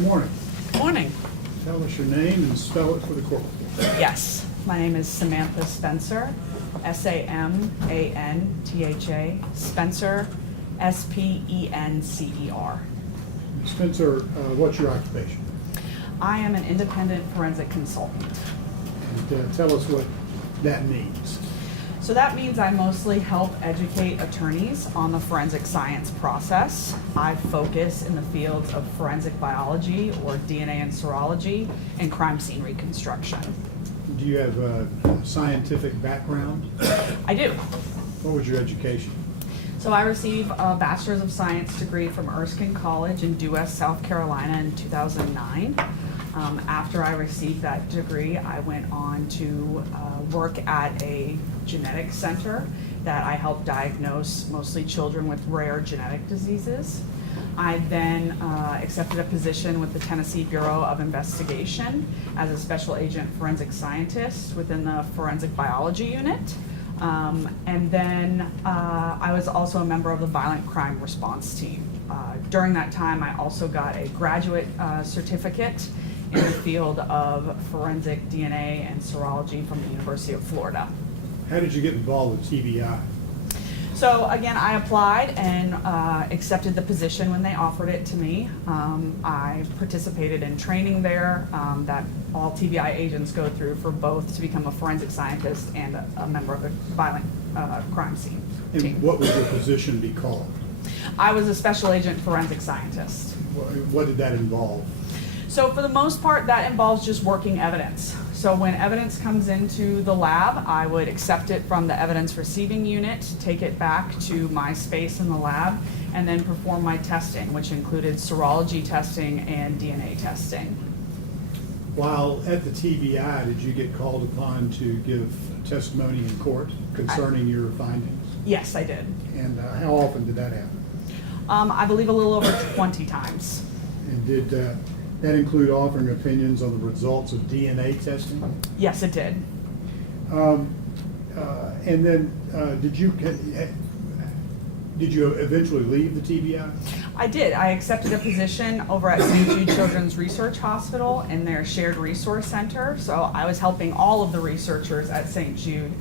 Morning. Morning. Tell us your name and spell it for the court. Yes, my name is Samantha Spencer, S-A-M-A-N-T-H-A, Spencer, S-P-E-N-C-E-R. Spencer, what's your occupation? I am an independent forensic consultant. And tell us what that means. So that means I mostly help educate attorneys on the forensic science process. I focus in the fields of forensic biology, or DNA and serology, and crime scene reconstruction. Do you have a scientific background? I do. What was your education? So I received a Bachelor's of Science degree from Erskine College in Due West, South Carolina in 2009. After I received that degree, I went on to work at a genetic center that I helped diagnose mostly children with rare genetic diseases. I then accepted a position with the Tennessee Bureau of Investigation as a special agent forensic scientist within the forensic biology unit. And then I was also a member of the violent crime response team. During that time, I also got a graduate certificate in the field of forensic DNA and serology from the University of Florida. How did you get involved with TBI? So again, I applied and accepted the position when they offered it to me. I participated in training there that all TBI agents go through for both to become a forensic scientist and a member of the violent crime scene And team. what would your position be called? I was a special agent forensic scientist. What did that involve? So for the most part, that involves just working evidence. So when evidence comes into the lab, I would accept it from the evidence receiving unit, take it back to my space in the lab, and then perform my testing, which included serology testing and DNA testing. While at the TBI, did you get called upon to give testimony in court concerning your findings? Yes, I did. And how often did that happen? I believe a little over 20 times. And did that include offering opinions on the results of DNA testing? Yes, it did. And then did you eventually leave the TBI? I did. I accepted a position over at St. Jude Children's Research Hospital in their Shared Resource Center. So I was helping all of the researchers at St. Jude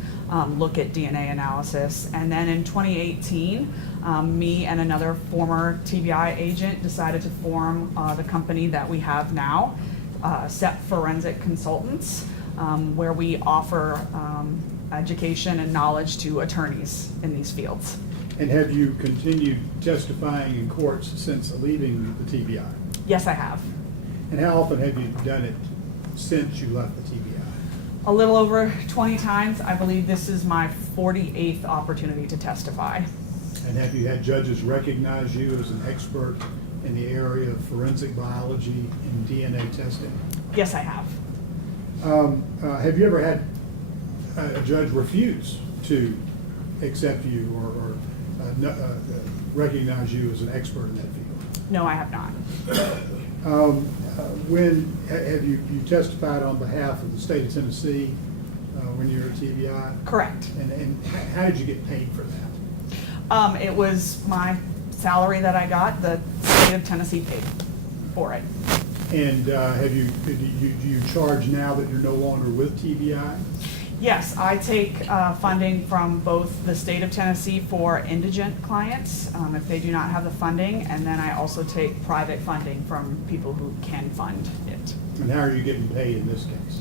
look at DNA analysis. And then in 2018, me and another former TBI agent decided to form the company that we have now, SEP Forensic Consultants, where we offer education and knowledge to attorneys in these fields. And have you continued testifying in courts since leaving the TBI? Yes, I have. And how often have you done it since you left the TBI? A little over 20 times. I believe this is my 48th opportunity to testify. And have you had judges recognize you as an expert in the area of forensic biology and DNA testing? Yes, I have. Have you ever had a judge refuse to accept you or recognize you as an expert in that field? No, I have not. When have you testified on behalf of the state of Tennessee when you were at TBI? Correct. And how did you get paid for that? It was my salary that I got. The state of Tennessee paid for it. And do you charge now that you're no longer with TBI? Yes, I take funding from both the state of Tennessee for indigent clients if they do not have the funding, and then I also take private funding from people who can fund it. And how are you getting paid in this case?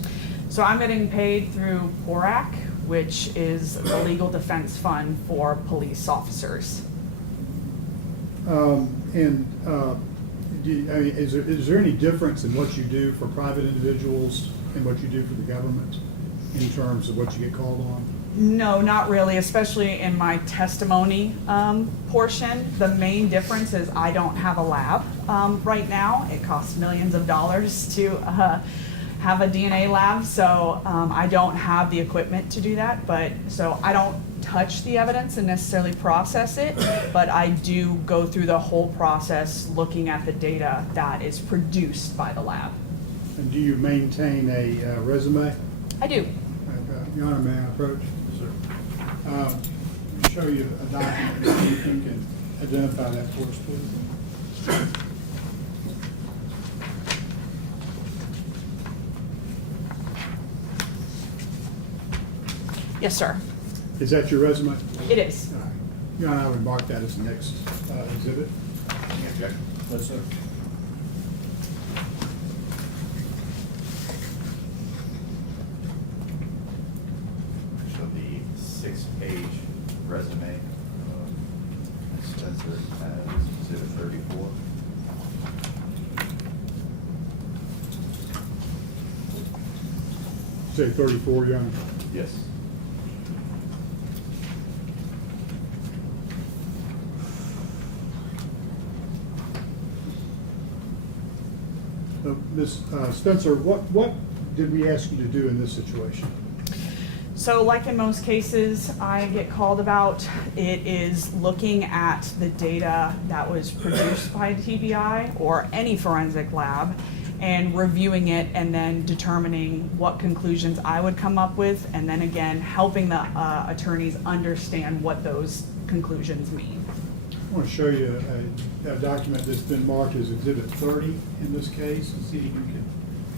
So I'm getting paid through PORAC, which is the legal defense fund for police officers. Is there any difference in what you do for private individuals and what you do for the government in terms of what you get called on? No, not really, especially in my testimony portion. The main difference is I don't have a lab right now. It costs millions of dollars to have a DNA lab, so I don't have the equipment to do that. So I don't touch the evidence and necessarily process it, but I do go through the whole process looking at the data that is produced by the lab. And do you maintain a resume? I do. Your Honor, may I approach? Sir. Let me show you a document, if you can identify that for us, please. Yes, sir. Is that your resume? It is. All right. Your Honor, I would mark that as the next exhibit. Any objection? No, sir. So the 6-page resume, Ms. Spencer has exhibit 34. Say 34, Your Honor. Yes. Ms. Spencer, what did we ask you to do in this situation? So like in most cases I get called about, it is looking at the data that was produced by TBI or any forensic lab and reviewing it and then determining what conclusions I would come up with, and then again helping the attorneys understand what those conclusions mean. I want to show you a document that's been marked as Exhibit 30 in this case, and see if you can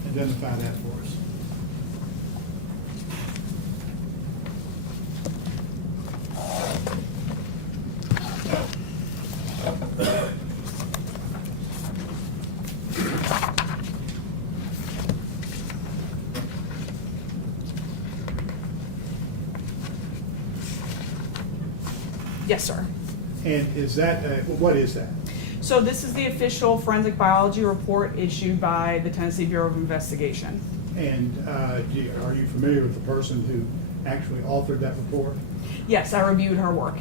identify that for us. Yes, sir. And is that, what is that? So this is the official forensic biology report issued by the Tennessee Bureau of Investigation. And are you familiar with the person who actually authored that report? Yes, I reviewed her work.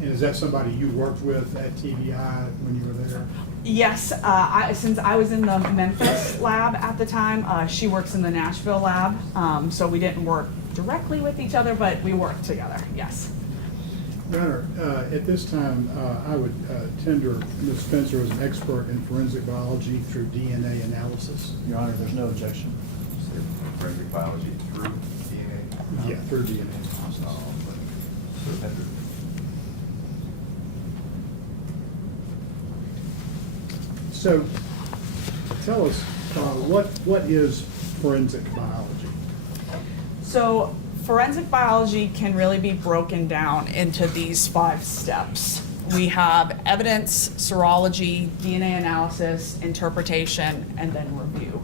And is that somebody you worked with at TBI when you were there? Yes, since I was in the Memphis lab at the time, she works in the Nashville lab, so we didn't work directly with each other, but we worked together, yes. Your Honor, at this time, I would tender Ms. Spencer as an expert in forensic biology through DNA analysis. Your Honor, there's no objection. So forensic biology through DNA? Yeah, through DNA. So Pedro. So, tell us, what is forensic biology? So forensic biology can really be broken down into these 5 steps. We have evidence, serology, DNA analysis, interpretation, and then review.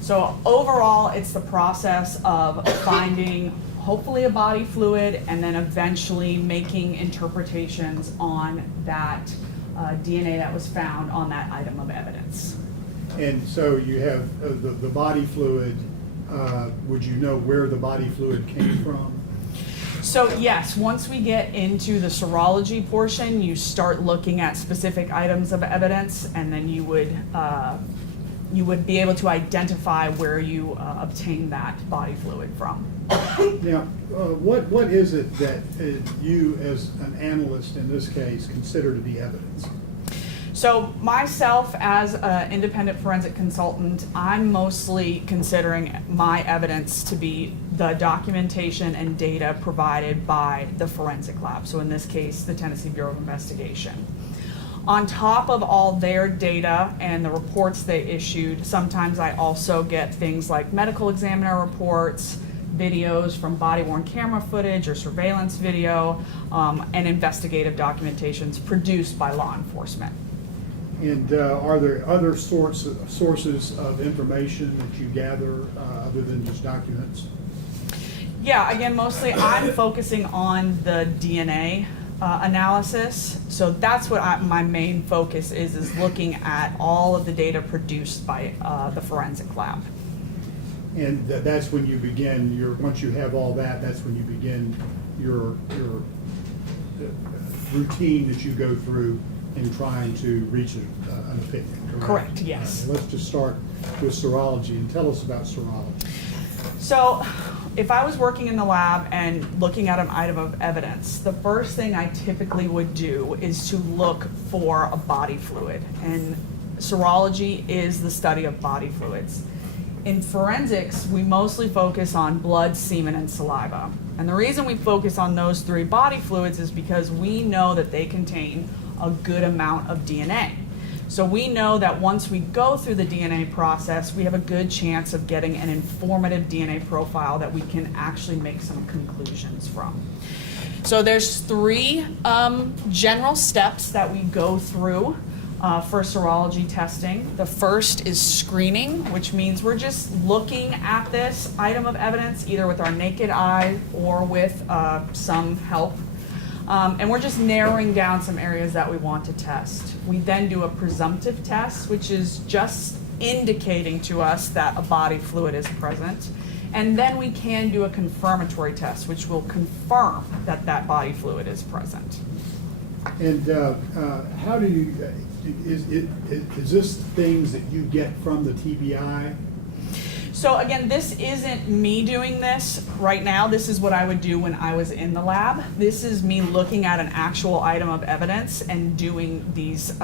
So overall, it's the process of finding hopefully a body fluid and then eventually making interpretations on that DNA that was found on that item of evidence. And so you have the body fluid, would you know where the body fluid came from? So yes, once we get into the serology portion, you start looking at specific items of evidence, and then you would be able to identify where you obtained that body fluid from. Now, what is it that you, as an analyst in this case, consider to be evidence? So myself, as an independent forensic consultant, I'm mostly considering my evidence to be the documentation and data provided by the forensic lab. So in this case, the Tennessee Bureau of Investigation. On top of all their data and the reports they issued, sometimes I also get things like medical examiner reports, videos from body-worn camera footage or surveillance video, and investigative documentations produced by law enforcement. And are there other sources of information that you gather other than just documents? Yeah, again, mostly I'm focusing on the DNA analysis. So that's what my main focus is looking at all of the data produced by the forensic lab. And that's when you begin once you have all that, that's when you begin your routine that you go through in trying to reach an opinion, correct? Correct, yes. Let's just start with serology and tell us about serology. So if I was working in the lab and looking at an item of evidence, the first thing I typically would do is to look for a body fluid. And serology is the study of body fluids. In forensics, we mostly focus on blood, semen, and saliva. And the reason we focus on those 3 body fluids is because we know that they contain a good amount of DNA. So we know that once we go through the DNA process, we have a good chance of getting an informative DNA profile that we can actually make some conclusions from. So there's three general steps that we go through for serology testing. The first is screening, which means we're just looking at this item of evidence either with our naked eye or with some help. And we're just narrowing down some areas that we want to test. We then do a presumptive test, which is just indicating to us that a body fluid is present. And then we can do a confirmatory test, which will confirm that that body fluid is present. And how do you, is this things that you get from the TBI? So again, this isn't me doing this right now. This is what I would do when I was in the lab. This is me looking at an actual item of evidence and doing these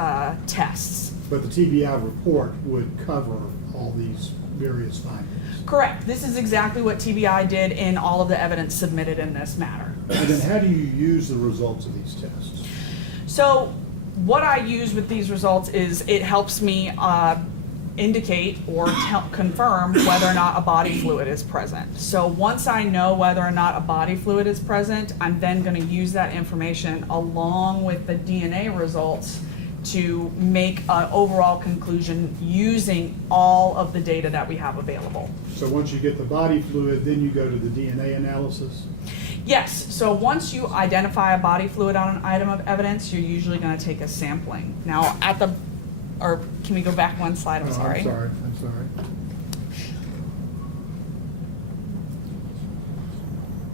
tests. But the TBI report would cover all these various findings. Correct. This is exactly what TBI did in all of the evidence submitted in this matter. And then how do you use the results of these tests? So what I use with these results is it helps me indicate or confirm whether or not a body fluid is present. So once I know whether or not a body fluid is present, I'm then going to use that information along with the DNA results to make an overall conclusion using all of the data that we have available. So once you get the body fluid, then you go to the DNA analysis? Yes, so once you identify a body fluid on an item of evidence, you're usually going to take a sampling. Now at the, or can we go back one slide? I'm sorry. I'm sorry.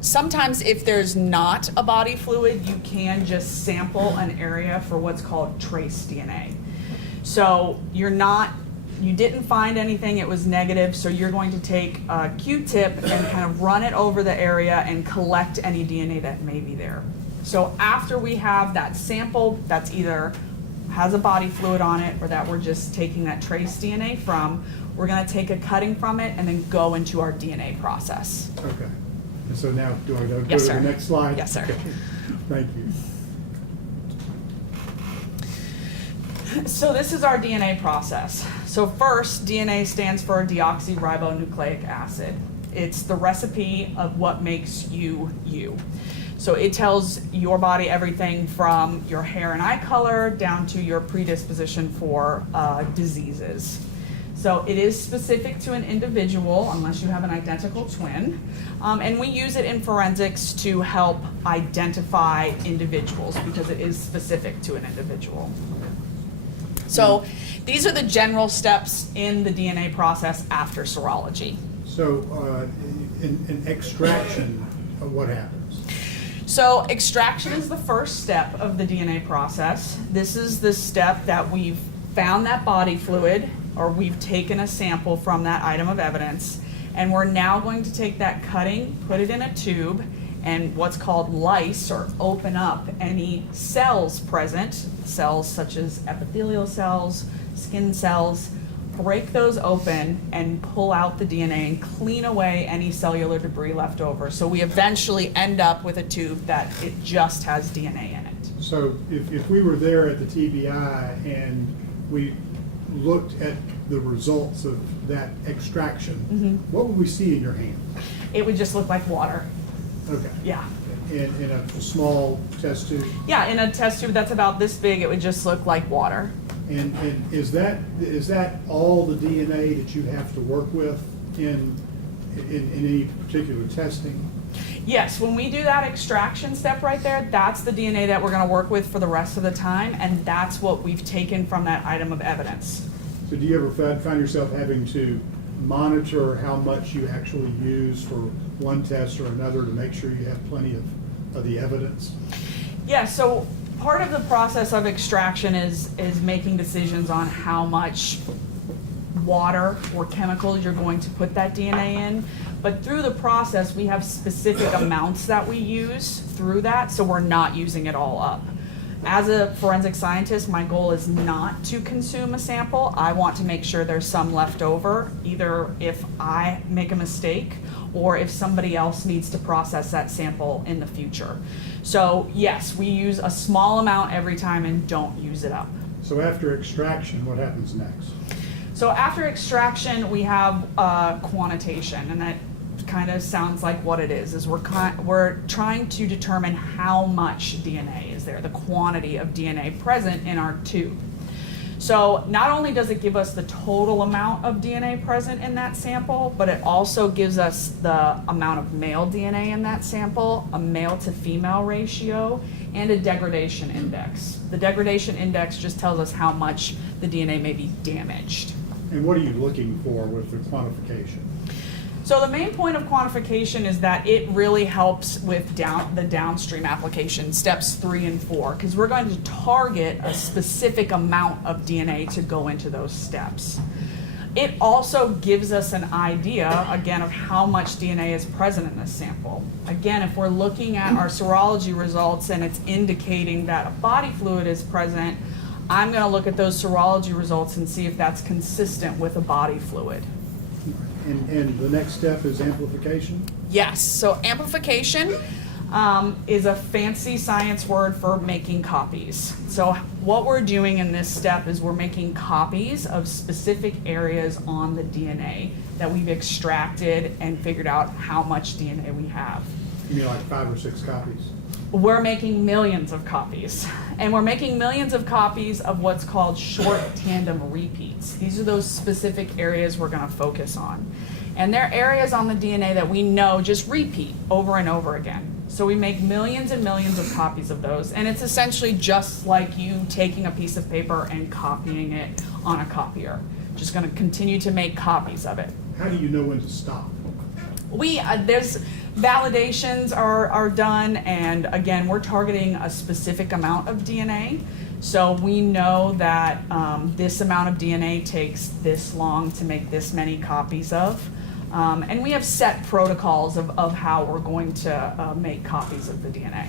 Sometimes if there's not a body fluid, you can just sample an area for what's called trace DNA. So you didn't find anything, it was negative, so you're going to take a Q-tip and kind of run it over the area and collect any DNA that may be there. So after we have that sample that's either has a body fluid on it or that we're just taking that trace DNA from, we're going to take a cutting from it and then go into our DNA process. Okay. And so now, do I go Yes, to sir. the next slide? Yes, sir. Okay. Thank you. So this is our DNA process. So first, DNA stands for deoxyribonucleic acid. It's the recipe of what makes you, you. So it tells your body everything from your hair and eye color down to your predisposition for diseases. So it is specific to an individual unless you have an identical twin. And we use it in forensics to help identify individuals because it is specific to an individual. So these are the general steps in the DNA process after serology. So in extraction, what happens? So extraction is the first step of the DNA process. This is the step that we've found that body fluid, or we've taken a sample from that item of evidence, and we're now going to take that cutting, put it in a tube, and what's called lyse, or open up any cells present, cells such as epithelial cells, skin cells, break those open and pull out the DNA and clean away any cellular debris left over. So we eventually end up with a tube that it just has DNA in it. So if we were there at the TBI and we looked at the results of that extraction, what would we see in your hand? It would just look like water. Okay. Yeah. In a small test tube? Yeah, in a test tube that's about this big, it would just look like water. And is that all the DNA that you have to work with in any particular testing? Yes, when we do that extraction step right there, that's the DNA that we're going to work with for the rest of the time, and that's what we've taken from that item of evidence. So do you ever find yourself having to monitor how much you actually use for one test or another to make sure you have plenty of the evidence? Yeah, so part of the process of extraction is making decisions on how much water or chemicals you're going to put that DNA in. But through the process, we have specific amounts that we use through that, so we're not using it all up. As a forensic scientist, my goal is not to consume a sample. I want to make sure there's some left over, either if I make a mistake or if somebody else needs to process that sample in the future. So yes, we use a small amount every time and don't use it up. So after extraction, what happens next? So after extraction, we have quantitation, and that kind of sounds like what it is we're trying to determine how much DNA is there, the quantity of DNA present in our tube. So not only does it give us the total amount of DNA present in that sample, but it also gives us the amount of male DNA in that sample, a male to female ratio, and a degradation index. The degradation index just tells us how much the DNA may be damaged. And what are you looking for with the quantification? So the main point of quantification is that it really helps with the downstream application, steps 3 and 4, because we're going to target a specific amount of DNA to go into those steps. It also gives us an idea, again, of how much DNA is present in this sample. Again, if we're looking at our serology results and it's indicating that a body fluid is present, I'm going to look at those serology results and see if that's consistent with a body fluid. And the next step is amplification? Yes, so amplification is a fancy science word for making copies. So what we're doing in this step is we're making copies of specific areas on the DNA that we've extracted and figured out how much DNA we have. You mean like 5 or 6 copies? We're making millions of copies. And we're making millions of copies of what's called short tandem repeats. These are those specific areas we're going to focus on. And they're areas on the DNA that we know just repeat over and over again. So we make millions and millions of copies of those. And it's essentially just like you taking a piece of paper and copying it on a copier. Just going to continue to make copies of it. How do you know when to stop? There's validations are done, and again, we're targeting a specific amount of DNA. So we know that this amount of DNA takes this long to make this many copies of. And we have set protocols of how we're going to make copies of the DNA.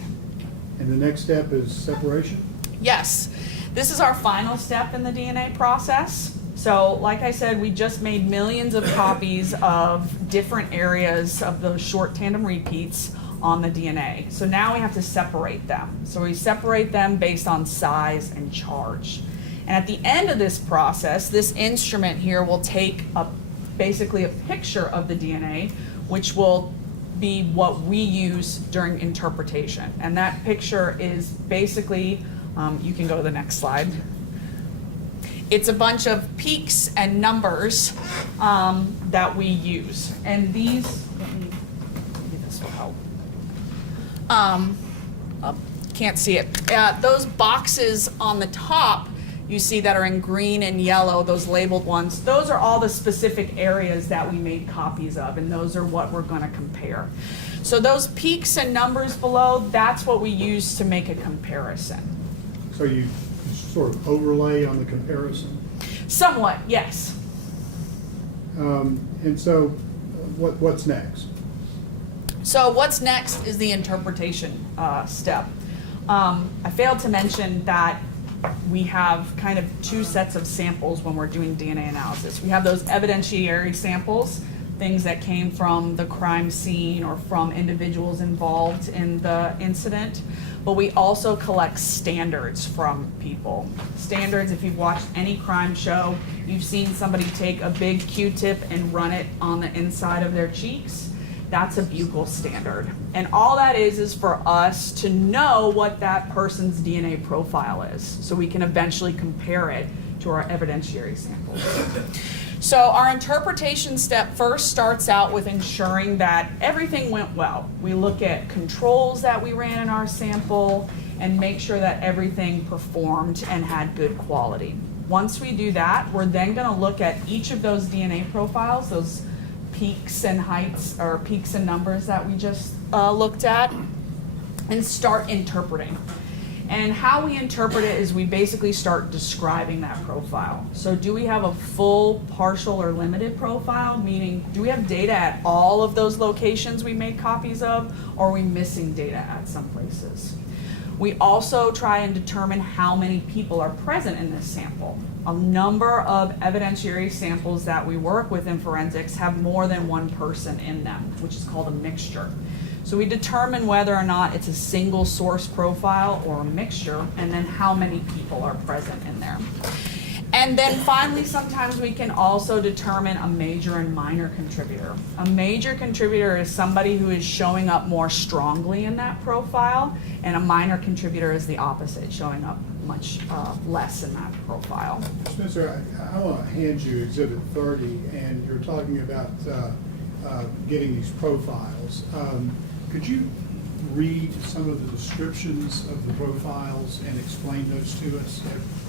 And the next step is separation? Yes, this is our final step in the DNA process. So like I said, we just made millions of copies of different areas of those short tandem repeats on the DNA. So now we have to separate them. So we separate them based on size and charge. And at the end of this process, this instrument here will take basically a picture of the DNA, which will be what we use during interpretation. And that picture is basically, you can go to the next slide. It's a bunch of peaks and numbers that we use. And these, maybe this will help. Can't see it. Those boxes on the top you see that are in green and yellow, those labeled ones, those are all the specific areas that we made copies of, and those are what we're going to compare. So those peaks and numbers below, that's what we use to make a comparison. So you sort of overlay on the comparison? Somewhat, yes. And so what's next? So what's next is the interpretation step. I failed to mention that we have kind of 2 sets of samples when we're doing DNA analysis. We have those evidentiary samples, things that came from the crime scene or from individuals involved in the incident, but we also collect standards from people. Standards, if you've watched any crime show, you've seen somebody take a big Q-tip and run it on the inside of their cheeks. That's a buccal standard. And all that is for us to know what that person's DNA profile is, so we can eventually compare it to our evidentiary samples. So our interpretation step first starts out with ensuring that everything went well. We look at controls that we ran in our sample and make sure that everything performed and had good quality. Once we do that, we're then going to look at each of those DNA profiles, those peaks and heights or peaks and numbers that we just looked at, and start interpreting. And how we interpret it is we basically start describing that profile. So do we have a full, partial, or limited profile? Meaning, do we have data at all of those locations we made copies of, or are we missing data at some places? We also try and determine how many people are present in this sample. A number of evidentiary samples that we work with in forensics have more than one person in them, which is called a mixture. So we determine whether or not it's a single source profile or a mixture, and then how many people are present in there. And then finally, sometimes we can also determine a major and minor contributor. A major contributor is somebody who is showing up more strongly in that profile, and a minor contributor is the opposite, showing up much less in that profile. Spencer, I want to hand you Exhibit 30, and you're talking about getting these profiles. Could you read some of the descriptions of the profiles and explain those to us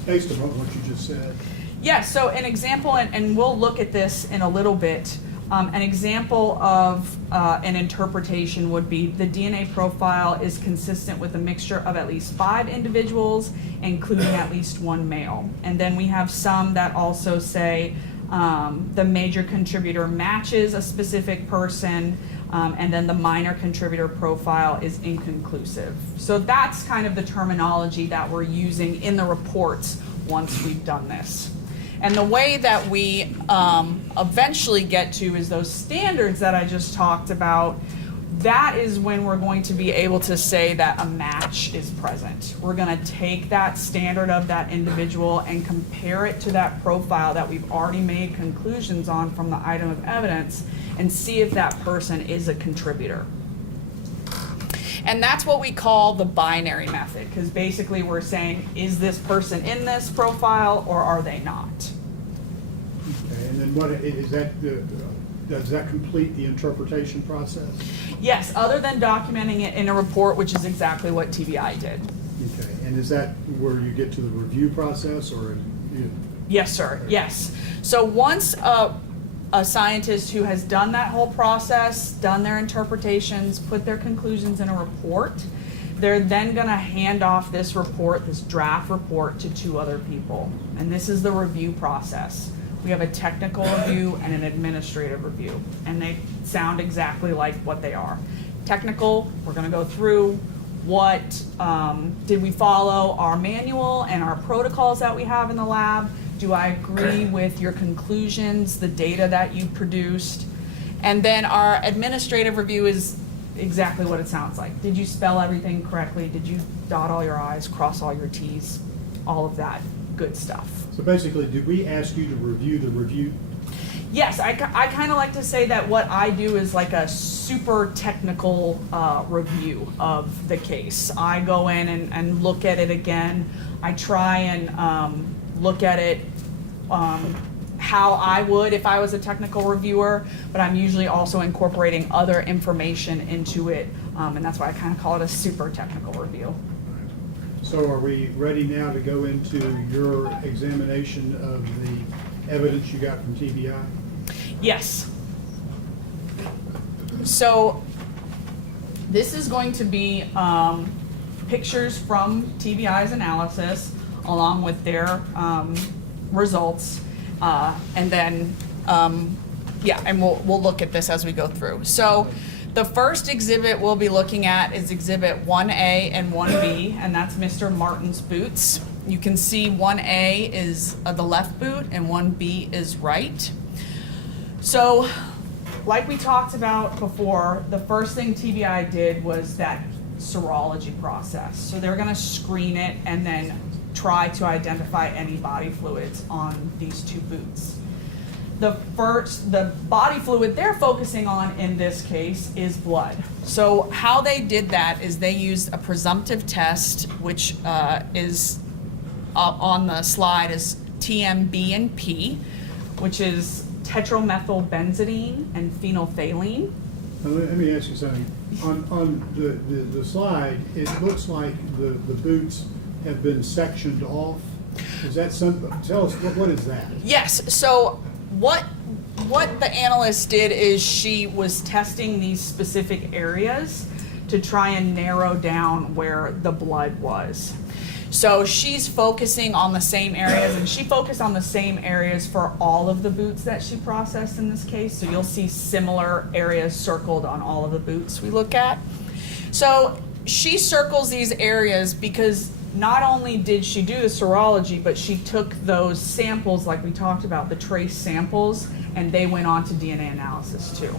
based on what you just said? Yes, so an example, and we'll look at this in a little bit. An example of an interpretation would be the DNA profile is consistent with a mixture of at least 5 individuals, including at least 1 male. And then we have some that also say the major contributor matches a specific person, and then the minor contributor profile is inconclusive. So that's kind of the terminology that we're using in the reports once we've done this. And the way that we eventually get to is those standards that I just talked about. That is when we're going to be able to say that a match is present. We're going to take that standard of that individual and compare it to that profile that we've already made conclusions on from the item of evidence and see if that person is a contributor. And that's what we call the binary method, because basically we're saying, is this person in this profile or are they not? Okay, and then what is that? Does that complete the interpretation process? Yes, other than documenting it in a report, which is exactly what TBI did. Okay, and is that where you get to the review process, or? Yes, sir, yes. So once a scientist who has done that whole process, done their interpretations, put their conclusions in a report, they're then going to hand off this report, this draft report, to 2 other people. And this is the review process. We have a technical review and an administrative review, and they sound exactly like what they are. Technical, we're going to go through what did we follow our manual and our protocols that we have in the lab. Do I agree with your conclusions, the data that you produced? And then our administrative review is exactly what it sounds like. Did you spell everything correctly? Did you dot all your I's, cross all your T's? All of that good stuff. So basically, did we ask you to review the review? Yes, I kind of like to say that what I do is like a super technical review of the case. I go in and look at it again. I try and look at it how I would if I was a technical reviewer, but I'm usually also incorporating other information into it, and that's why I kind of call it a super technical review. So are we ready now to go into your examination of the evidence you got from TBI? Yes. So this is going to be pictures from TBI's analysis along with their results, and then and we'll look at this as we go through. So the first exhibit we'll be looking at is Exhibit 1A and 1B, and that's Mr. Martin's boots. You can see 1A is the left boot and 1B is right. So, like we talked about before, the first thing TBI did was that serology process. So they're going to screen it and then try to identify any body fluids on these 2 boots. The body fluid they're focusing on in this case is blood. So how they did that is they used a presumptive test, which is on the slide is TMB&P, which is tetramethylbenzidine and phenolphthalein. Now, let me ask you something. On the slide, it looks like the boots have been sectioned off. Is that something? Tell us, what is that? Yes, so what the analyst did is she was testing these specific areas to try and narrow down where the blood was. So she's focusing on the same areas, and she focused on the same areas for all of the boots that she processed in this case. So you'll see similar areas circled on all of the boots we look at. So she circles these areas because not only did she do the serology, but she took those samples like we talked about, the trace samples, and they went on to DNA analysis too.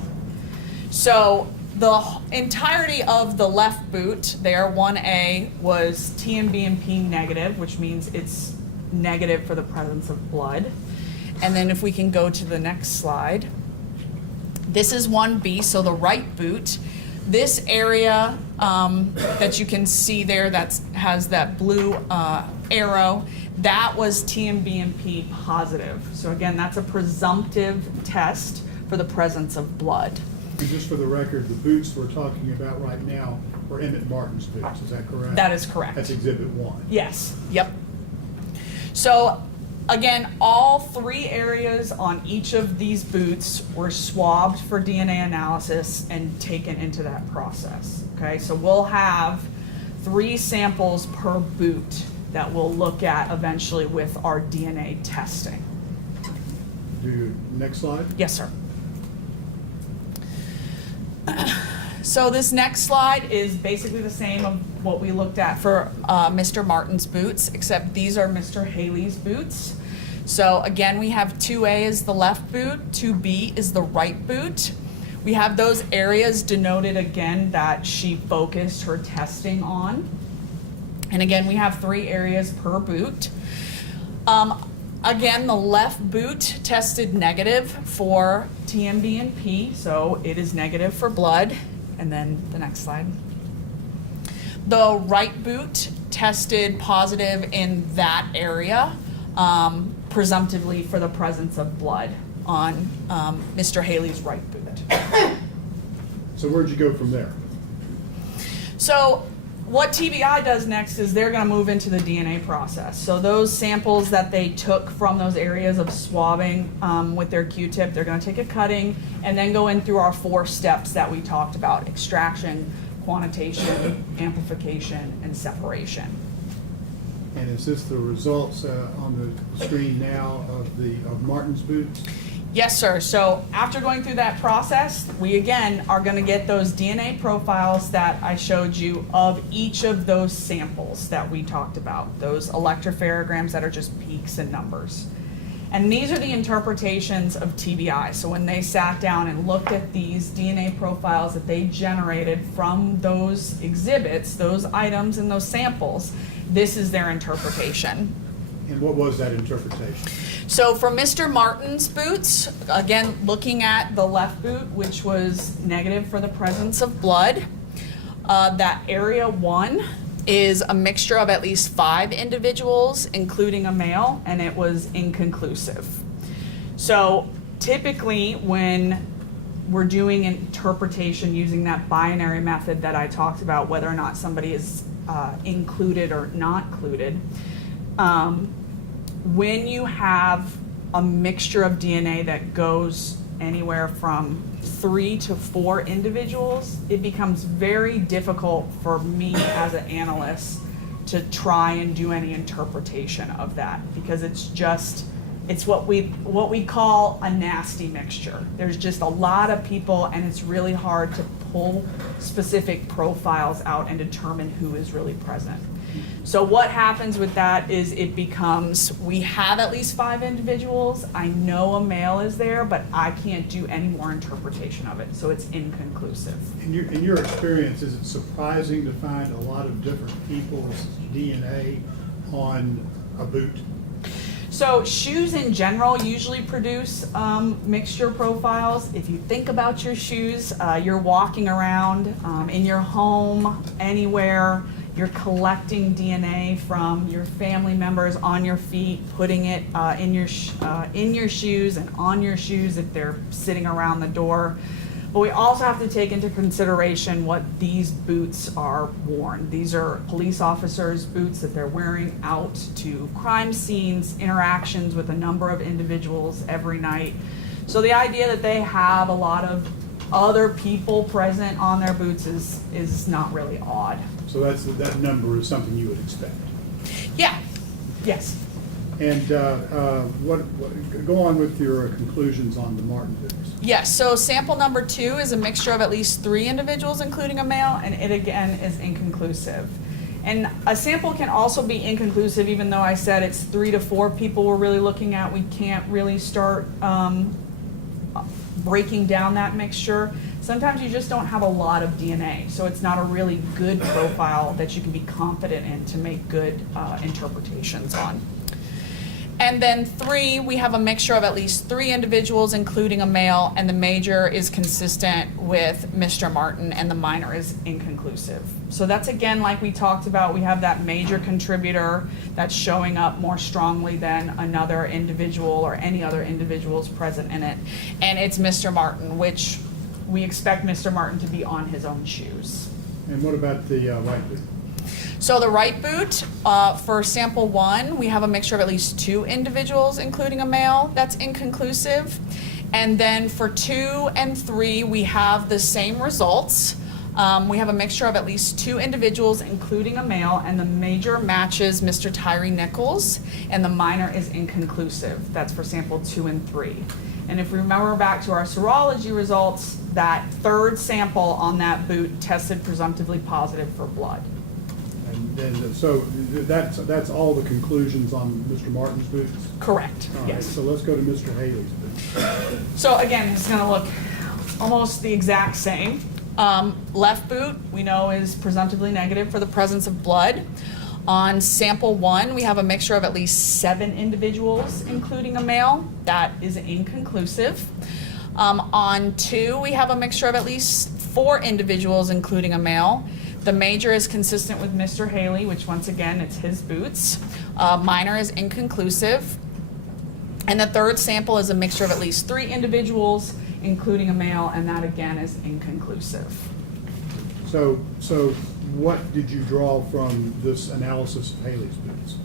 So the entirety of the left boot there, 1A, was TMB&P negative, which means it's negative for the presence of blood. And then if we can go to the next slide, this is 1B, so the right boot. This area that you can see there that has that blue arrow, that was TMB&P positive. So again, that's a presumptive test for the presence of blood. And just for the record, the boots we're talking about right now were Emmett Martin's boots, is that correct? That is correct. That's Exhibit 1. Yes, yep. So again, all 3 areas on each of these boots were swabbed for DNA analysis and taken into that process. Okay, so we'll have 3 samples per boot that we'll look at eventually with our DNA testing. Next slide. Yes, sir. So this next slide is basically the same of what we looked at for Mr. Martin's boots, except these are Mr. Haley's boots. So again, we have 2A is the left boot, 2B is the right boot. We have those areas denoted again that she focused her testing on. And again, we have 3 areas per boot. Again, the left boot tested negative for TMB&P, so it is negative for blood. And then the next slide. The right boot tested positive in that area, presumptively for the presence of blood on Mr. Haley's right boot. So where'd you go from there? So what TBI does next is they're going to move into the DNA process. So those samples that they took from those areas of swabbing with their Q-tip, they're going to take a cutting and then go in through our 4 steps that we talked about: extraction, quantitation, amplification, and separation. And is this the results on the screen now of Martin's boots? Yes, sir. So after going through that process, we again are going to get those DNA profiles that I showed you of each of those samples that we talked about, those electropherograms that are just peaks and numbers. And these are the interpretations of TBI. So when they sat down and looked at these DNA profiles that they generated from those exhibits, those items and those samples, this is their interpretation. And what was that interpretation? So for Mr. Martin's boots, again, looking at the left boot, which was negative for the presence of blood, that area 1 is a mixture of at least 5 individuals, including a male, and it was inconclusive. So typically when we're doing interpretation using that binary method that I talked about, whether or not somebody is included or not included, when you have a mixture of DNA that goes anywhere from 3 to 4 individuals, it becomes very difficult for me as an analyst to try and do any interpretation of that, because it's what we call a nasty mixture. There's just a lot of people, and it's really hard to pull specific profiles out and determine who is really present. So what happens with that is it becomes, we have at least 5 individuals, I know a male is there, but I can't do any more interpretation of it, so it's inconclusive. In your experience, is it surprising to find a lot of different people's DNA on a boot? So shoes in general usually produce mixture profiles. If you think about your shoes, you're walking around in your home, anywhere, you're collecting DNA from your family members on your feet, putting it in your shoes and on your shoes if they're sitting around the door. But we also have to take into consideration what these boots are worn. These are police officers' boots that they're wearing out to crime scenes, interactions with a number of individuals every night. So the idea that they have a lot of other people present on their boots is not really odd. So that number is something you would expect. Yeah. Yes. And go on with your conclusions on the Martin boots. Yes, so sample number 2 is a mixture of at least 3 individuals, including a male, and it again is inconclusive. And a sample can also be inconclusive, even though I said it's 3 to 4 people we're really looking at. We can't really start breaking down that mixture, sometimes you just don't have a lot of DNA. So it's not a really good profile that you can be confident in to make good interpretations on. And then 3, we have a mixture of at least 3 individuals, including a male, and the major is consistent with Mr. Martin, and the minor is inconclusive. So that's, again, like we talked about, we have that major contributor that's showing up more strongly than another individual or any other individuals present in it. And it's Mr. Martin, which we expect Mr. Martin to be on his own shoes. And what about the right boot? So the right boot, for sample 1, we have a mixture of at least 2 individuals, including a male. That's inconclusive. And then for 2 and 3, we have the same results. We have a mixture of at least 2 individuals, including a male, and the major matches Mr. Tyre Nichols, and the minor is inconclusive. That's for sample 2 and 3. And if we remember back to our serology results, that 3rd sample on that boot tested presumptively positive for blood. And so that's all the conclusions on Mr. Martin's boots? Correct, All right, yes. so let's go to Mr. Haley's boots. So again, it's gonna look almost the exact same. Left boot, we know, is presumptively negative for the presence of blood. On sample 1, we have a mixture of at least 7 individuals, including a male. That is inconclusive. On 2, we have a mixture of at least 4 individuals, including a male. The major is consistent with Mr. Haley, which once again, it's his boots. Minor is inconclusive. And the 3rd sample is a mixture of at least 3 individuals, including a male, and that again is inconclusive. So what did you draw from this analysis of Haley's boots?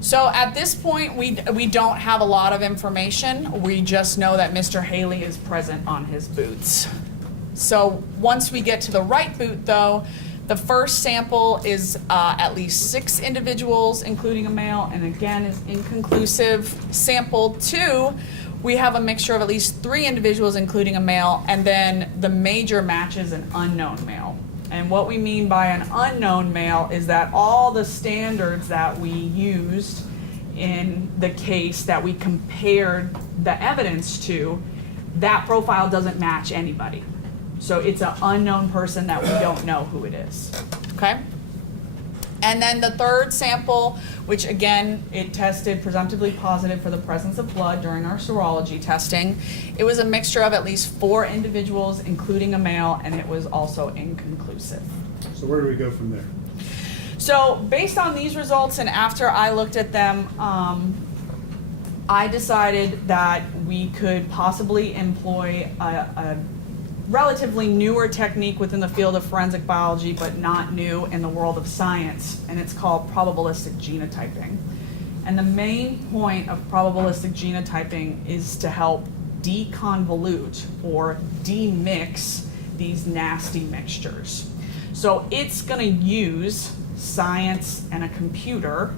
So at this point, we don't have a lot of information. We just know that Mr. Haley is present on his boots. So once we get to the right boot, though, the first sample is at least 6 individuals, including a male, and again is inconclusive. Sample 2, we have a mixture of at least 3 individuals, including a male, and then the major matches an unknown male. And what we mean by an unknown male is that all the standards that we used in the case that we compared the evidence to, that profile doesn't match anybody. So it's an unknown person that we don't know who it is, okay? And then the 3rd sample, which again, it tested presumptively positive for the presence of blood during our serology testing. It was a mixture of at least 4 individuals, including a male, and it was also inconclusive. So where do we go from there? So based on these results and after I looked at them, I decided that we could possibly employ a relatively newer technique within the field of forensic biology, but not new in the world of science, and it's called probabilistic genotyping. And the main point of probabilistic genotyping is to help deconvolute or demix these nasty mixtures. So it's going to use science and a computer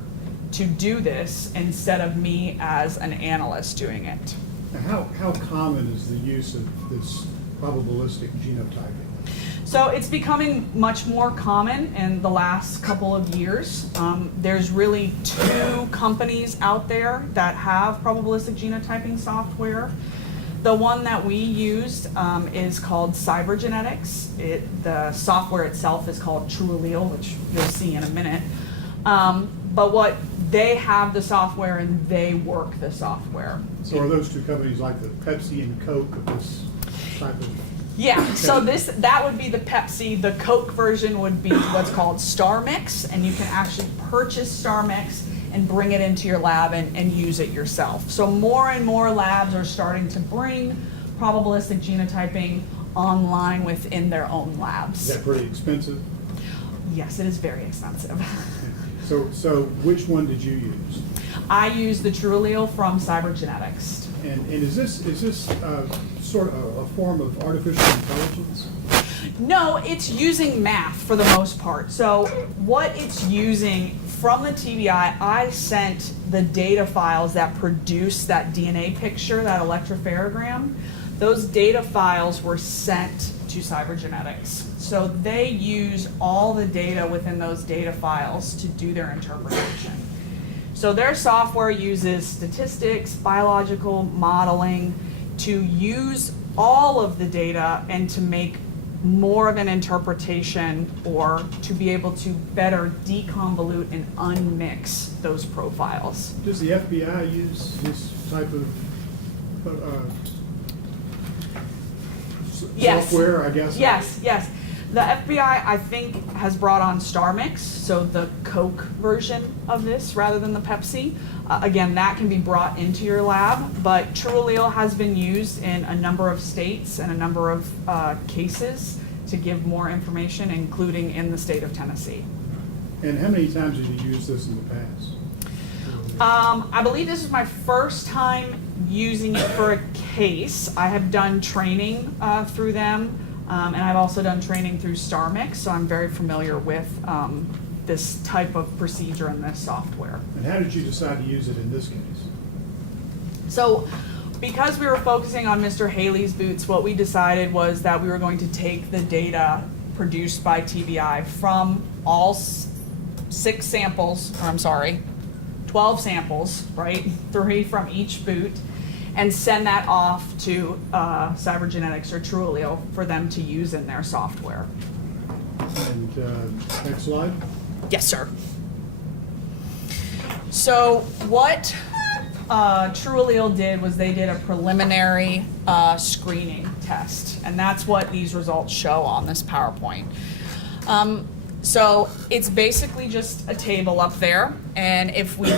to do this instead of me as an analyst doing it. Now, how common is the use of this probabilistic genotyping? So it's becoming much more common in the last couple of years. There's really 2 companies out there that have probabilistic genotyping software. The one that we used is called Cybergenetics. The software itself is called TrueAllele, which you'll see in a minute. But what they have the software and they work the software. So are those 2 companies like the Pepsi and Coke of this type of? Yeah, so that would be the Pepsi. The Coke version would be what's called Star Mix, and you can actually purchase Star Mix and bring it into your lab and use it yourself. So more and more labs are starting to bring probabilistic genotyping online within their own labs. Is that pretty expensive? Yes, it is very expensive. So which one did you use? I use the TrueAllele from Cybergenetics. And is this sort of a form of artificial intelligence? No, it's using math for the most part. So what it's using from the TBI, I sent the data files that produce that DNA picture, that electropherogram. Those data files were sent to Cybergenetics. So they use all the data within those data files to do their interpretation. So their software uses statistics, biological modeling to use all of the data and to make more of an interpretation, or to be able to better deconvolute and unmix those profiles. Does the FBI use this type of Yes. software, I guess? Yes. The FBI, I think, has brought on StarMix, so the Coke version of this rather than the Pepsi. Again, that can be brought into your lab, but TrueAllele has been used in a number of states and a number of cases to give more information, including in the state of Tennessee. And how many times have you used this in the past? I believe this is my first time using it for a case. I have done training through them, and I've also done training through StarMix, so I'm very familiar with this type of procedure and this software. And how did you decide to use it in this case? So, because we were focusing on Mr. Haley's boots, what we decided was that we were going to take the data produced by TBI from all 12 samples, right? 3 from each boot, and send that off to Cybergenetics or TrueAllele for them to use in their software. And next slide. Yes, sir. So what TrueAllele did was they did a preliminary screening test, and that's what these results show on this PowerPoint. So it's basically just a table up there, and if we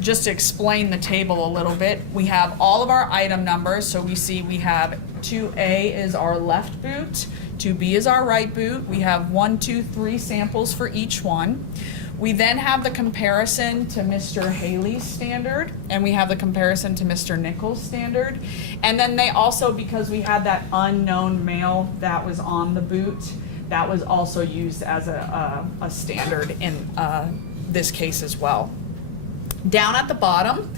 just explain the table a little bit, we have all of our item numbers. So we see we have 2A is our left boot, 2B is our right boot. We have 1, 2, 3 samples for each one. We then have the comparison to Mr. Haley's standard, and we have the comparison to Mr. Nichols' standard. And then they also, because we had that unknown male that was on the boot, that was also used as a standard in this case as well. Down at the bottom,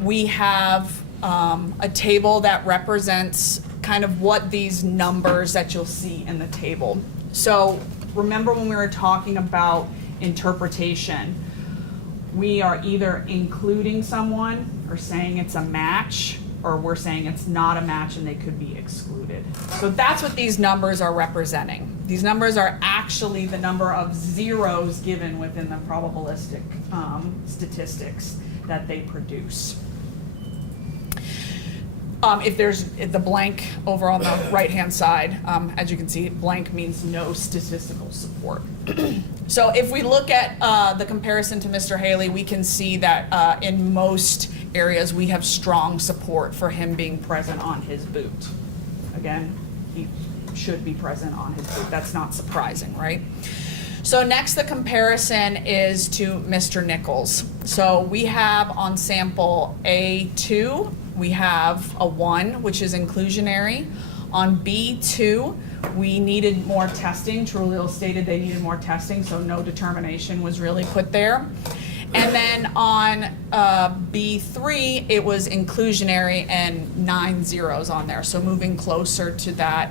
we have a table that represents kind of what these numbers that you'll see in the table. So remember when we were talking about interpretation, we are either including someone or saying it's a match, or we're saying it's not a match and they could be excluded. So that's what these numbers are representing. These numbers are actually the number of zeros given within the probabilistic statistics that they produce. If there's the blank over on the right-hand side, as you can see, blank means no statistical support. So if we look at the comparison to Mr. Haley, we can see that in most areas we have strong support for him being present on his boot. Again, he should be present on his boot. That's not surprising, right? So next, the comparison is to Mr. Nichols. So we have on sample A2, we have a 1, which is inclusionary. On B2, we needed more testing. TrueAllele stated they needed more testing, so no determination was really put there. And then on B3, it was inclusionary and 9 zeros on there. So moving closer to that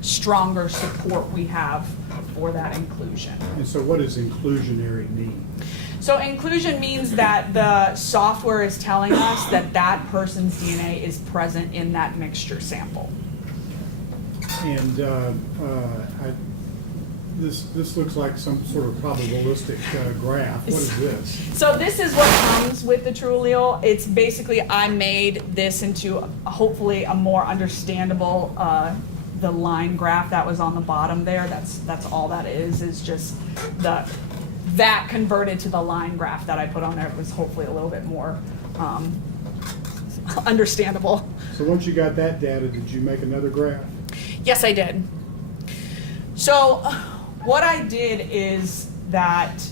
stronger support we have for that inclusion. And so what does inclusionary mean? So inclusion means that the software is telling us that that person's DNA is present in that mixture sample. And this looks like some sort of probabilistic graph. What is this? So this is what comes with the TrueAllele. It's basically, I made this into hopefully a more understandable the line graph that was on the bottom there. That's all that is just that converted to the line graph that I put on there. It was hopefully a little bit more understandable. So once you got that data, did you make another graph? Yes, I did. So what I did is that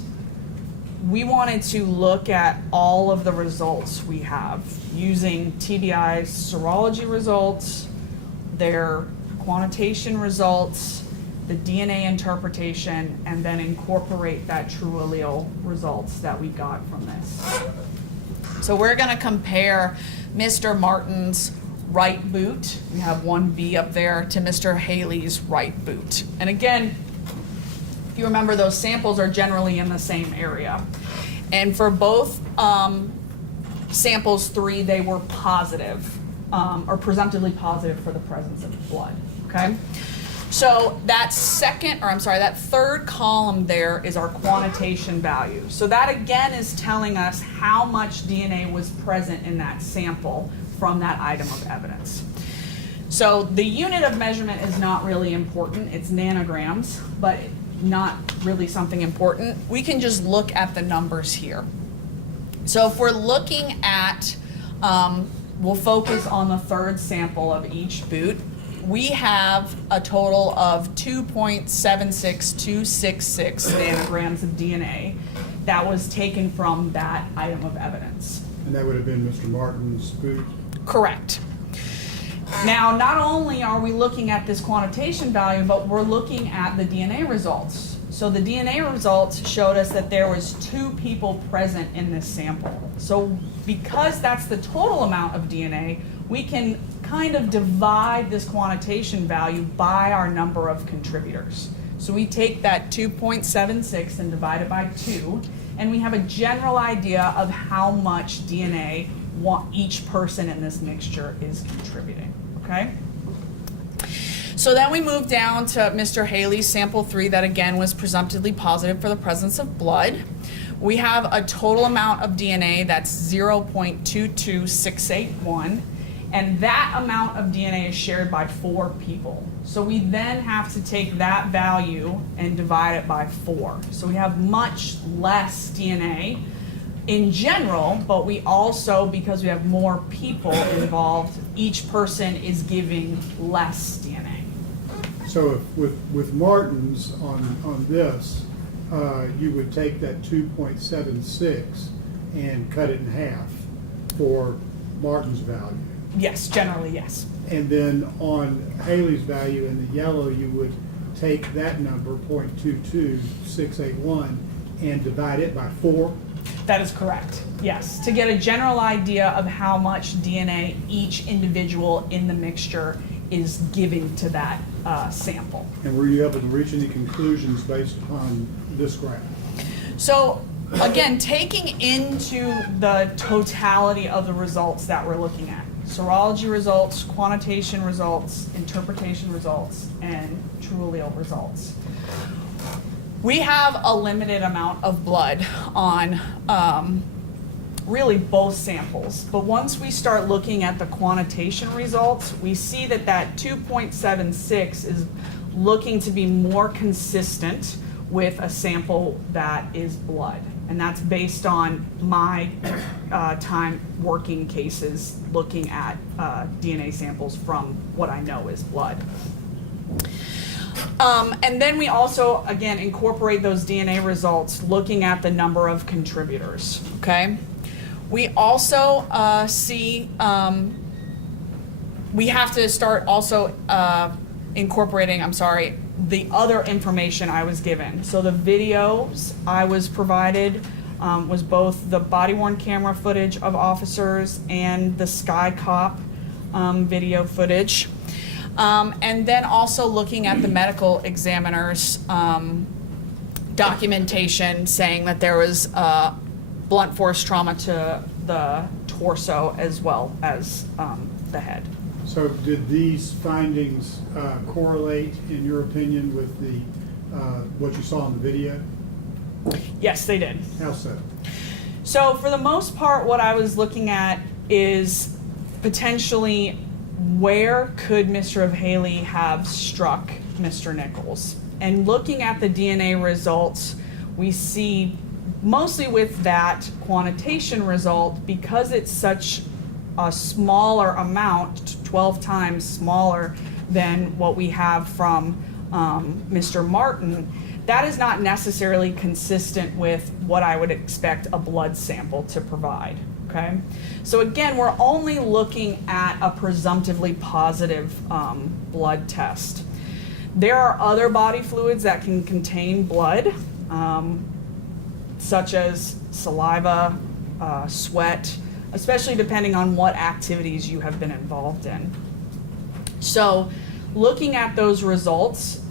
we wanted to look at all of the results we have using TBI's serology results, their quantitation results, the DNA interpretation, and then incorporate that TrueAllele results that we got from this. So we're going to compare Mr. Martin's right boot, we have 1B up there, to Mr. Haley's right boot. And again, if you remember, those samples are generally in the same area. And for both samples 3, they were positive or presumptively positive for the presence of blood, okay? So that third column there is our quantitation value. So that again is telling us how much DNA was present in that sample from that item of evidence. So the unit of measurement is not really important. It's nanograms, but not really something important. We can just look at the numbers here. So if we're looking at, we'll focus on the third sample of each boot. We have a total of 2.76266 nanograms of DNA that was taken from that item of evidence. And that would have been Mr. Martin's boot? Correct. Now, not only are we looking at this quantitation value, but we're looking at the DNA results. So the DNA results showed us that there was 2 people present in this sample. So because that's the total amount of DNA, we can kind of divide this quantitation value by our number of contributors. So we take that 2.76 and divide it by 2, and we have a general idea of how much DNA each person in this mixture is contributing, okay? So then we move down to Mr. Haley's sample 3 that again was presumptively positive for the presence of blood. We have a total amount of DNA that's 0.22681, and that amount of DNA is shared by 4 people. So we then have to take that value and divide it by 4. So we have much less DNA in general, but we also, because we have more people involved, each person is giving less DNA. So if with Martin's on this, you would take that 2.76 and cut it in half for Martin's value. Yes, generally, yes. And then on Haley's value in the yellow, you would take that number, 0.22681, and divide it by 4. That is correct, yes. To get a general idea of how much DNA each individual in the mixture is giving to that sample. And were you able to reach any conclusions based upon this graph? So again, taking into the totality of the results that we're looking at, serology results, quantitation results, interpretation results, and true allele results. We have a limited amount of blood on really both samples, but once we start looking at the quantitation results, we see that that 2.76 is looking to be more consistent with a sample that is blood. And that's based on my time working cases looking at DNA samples from what I know is blood. And then we also, again, incorporate those DNA results looking at the number of contributors, okay? We also see, we have to start also incorporating, the other information I was given. So the videos I was provided was both the body-worn camera footage of officers and the Sky Cop video footage. And then also looking at the medical examiner's documentation saying that there was blunt force trauma to the torso as well as the head. So did these findings correlate, in your opinion, with the what you saw in the video? Yes, they did. How so? So for the most part, what I was looking at is potentially where could Mr. Haley have struck Mr. Nichols? And looking at the DNA results, we see mostly with that quantitation result, because it's such a smaller amount, 12 times smaller than what we have from Mr. Martin, that is not necessarily consistent with what I would expect a blood sample to provide, okay? So again, we're only looking at a presumptively positive blood test. There are other body fluids that can contain blood, such as saliva, sweat, especially depending on what activities you have been involved in. So looking at those results,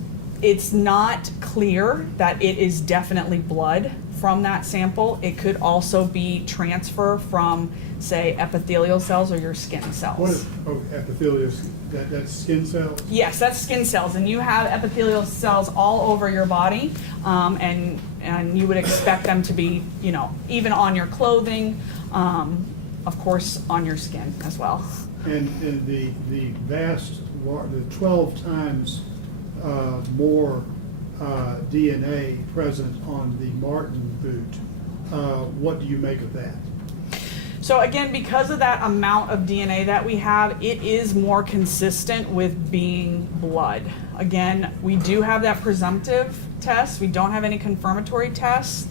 it's not clear that it is definitely blood from that sample. It could also be transfer from, say, epithelial cells or your skin cells. What is, epithelial, that's skin cells? Yes, that's skin cells, and you have epithelial cells all over your body, and you would expect them to be, even on your clothing, of course, on your skin as well. And the vast, the 12 times more DNA present on the Martin boot, what do you make of that? So again, because of that amount of DNA that we have, it is more consistent with being blood. Again, we do have that presumptive test. We don't have any confirmatory tests,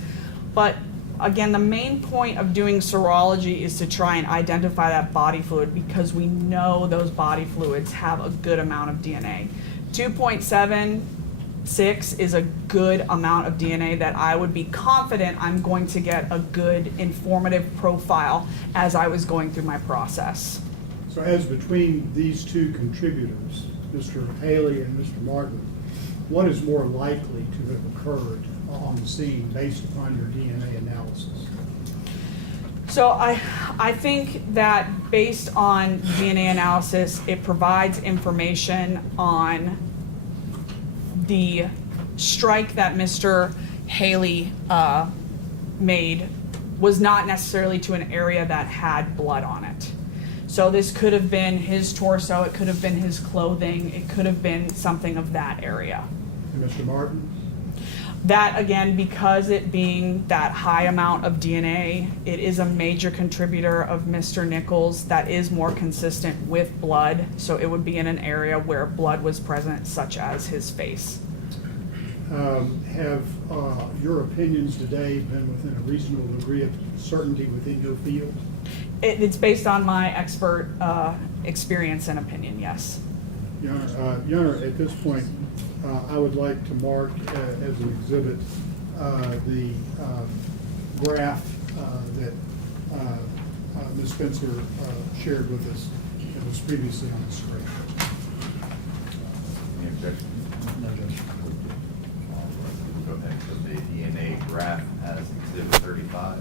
but again, the main point of doing serology is to try and identify that body fluid, because we know those body fluids have a good amount of DNA. 2.76 is a good amount of DNA that I would be confident I'm going to get a good informative profile as I was going through my process. So as between these two contributors, Mr. Haley and Mr. Martin, what is more likely to have occurred on the scene based upon your DNA analysis? So I think that based on DNA analysis, it provides information on the strike that Mr. Haley made was not necessarily to an area that had blood on it. So this could have been his torso, it could have been his clothing, it could have been something of that area. And Mr. Martin? That, again, because it being that high amount of DNA, it is a major contributor of Mr. Nichols that is more consistent with blood, so it would be in an area where blood was present, such as his face. Have your opinions today been within a reasonable degree of certainty within your field? It's based on my expert experience and opinion, yes. Your Honor, at this point, I would like to mark as an exhibit the graph that Ms. Spencer shared with us that was previously on the screen. Any objection? No, Judge. All right, we'll go next to the DNA graph as exhibit 35.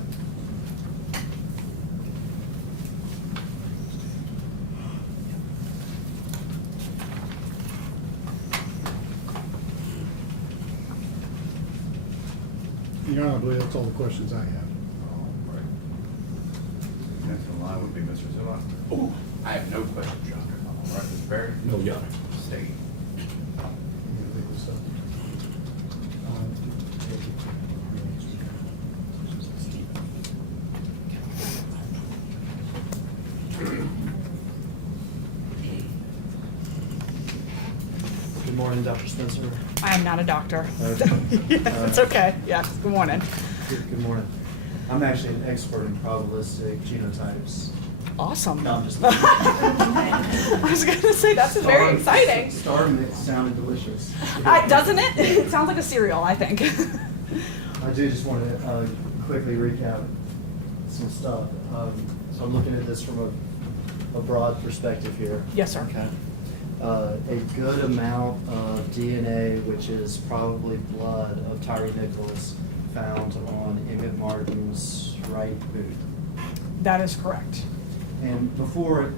Your Honor, I believe that's all the questions I have. All right. Next in line would be Mr. Zuma. Oh, I have no questions, Your Honor. All right, Mr. Perry. No, Your Honor. State. Good morning, Dr. Spencer. I am not a doctor. Okay. It's okay, yes, good morning. Good morning. I'm actually an expert in probabilistic genotypes. Awesome. No, I'm just. I was gonna say, that's very exciting. Star mix sounded delicious. Doesn't it? It sounds like a cereal, I think. I do just want to quickly recap some stuff. So I'm looking at this from a broad perspective here. Yes, sir. Okay. A good amount of DNA, which is probably blood, of Tyre Nichols found on Emmett Martin's right boot. That is correct. And before,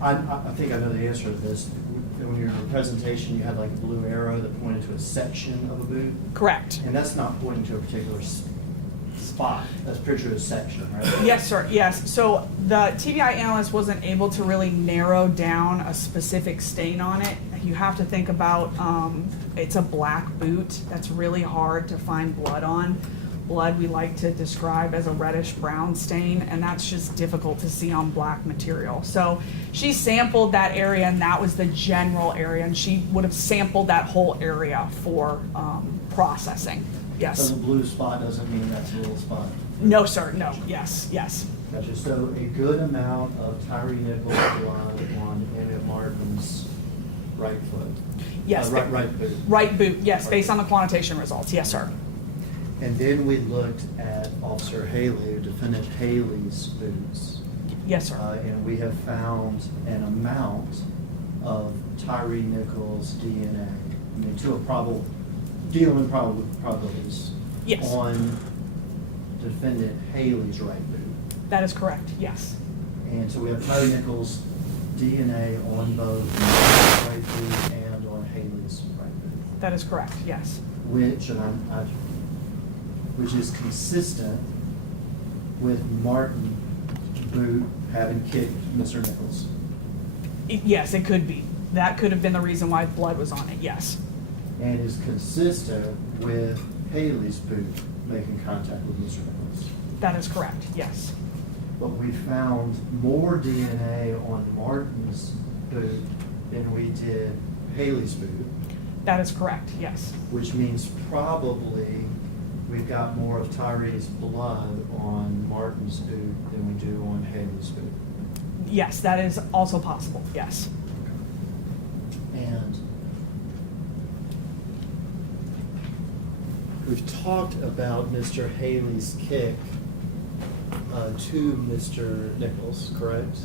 I think I know the answer to this. When you were in your presentation, you had like a blue arrow that pointed to a section of a boot. Correct. And that's not pointing to a particular spot. That's pretty sure a section, right? Yes, sir, yes. So the TBI analyst wasn't able to really narrow down a specific stain on it. You have to think about, it's a black boot. That's really hard to find blood on. Blood we like to describe as a reddish brown stain, and that's just difficult to see on black material. So she sampled that area, and that was the general area, and she would have sampled that whole area for processing. Yes. So the blue spot doesn't mean that's a little spot. No, sir, no, yes, yes. Gotcha. So a good amount of Tyre Nichols blood on Emmett Martin's right foot. Yes. Right boot. Right boot, yes, Right based boot. on the quantitation results, yes, sir. And then we looked at Officer Haley, Defendant Haley's boots. Yes, sir. And we have found an amount of Tyre Nichols DNA I mean, to a probabilities. Yes. On defendant Haley's right boot. That is correct, yes. And so we have Tyre Nichols' DNA on both Martin's right boot and on Haley's right boot. That is correct, yes. Which is consistent with Martin boot having kicked Mr. Nichols. Yes, it could be. That could have been the reason why blood was on it, yes. And is consistent with Haley's boot making contact with Mr. Nichols. That is correct, yes. But we found more DNA on Martin's boot than we did Haley's boot, That is correct, yes. which means probably we've got more of Tyre's blood on Martin's boot than we do on Haley's boot. Yes, that is also possible, yes. And we've talked about Mr. Haley's kick to Mr. Nichols, correct?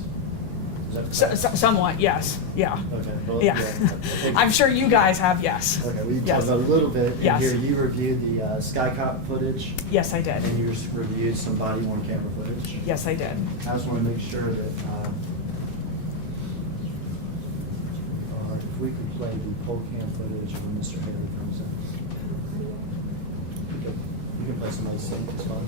Is that correct? Somewhat, yes, yeah. Okay. Well, Yeah. I think- I'm sure you guys have, yes. Okay, we talked Yes. about it a little bit. Yes. And here you reviewed the Skycop footage, Yes, I did. and you just reviewed some body worn camera footage. Yes, I did. I just want to make sure that if we could play the poll cam footage when Mr. Haley comes in. You can play some other stuff, it's fine.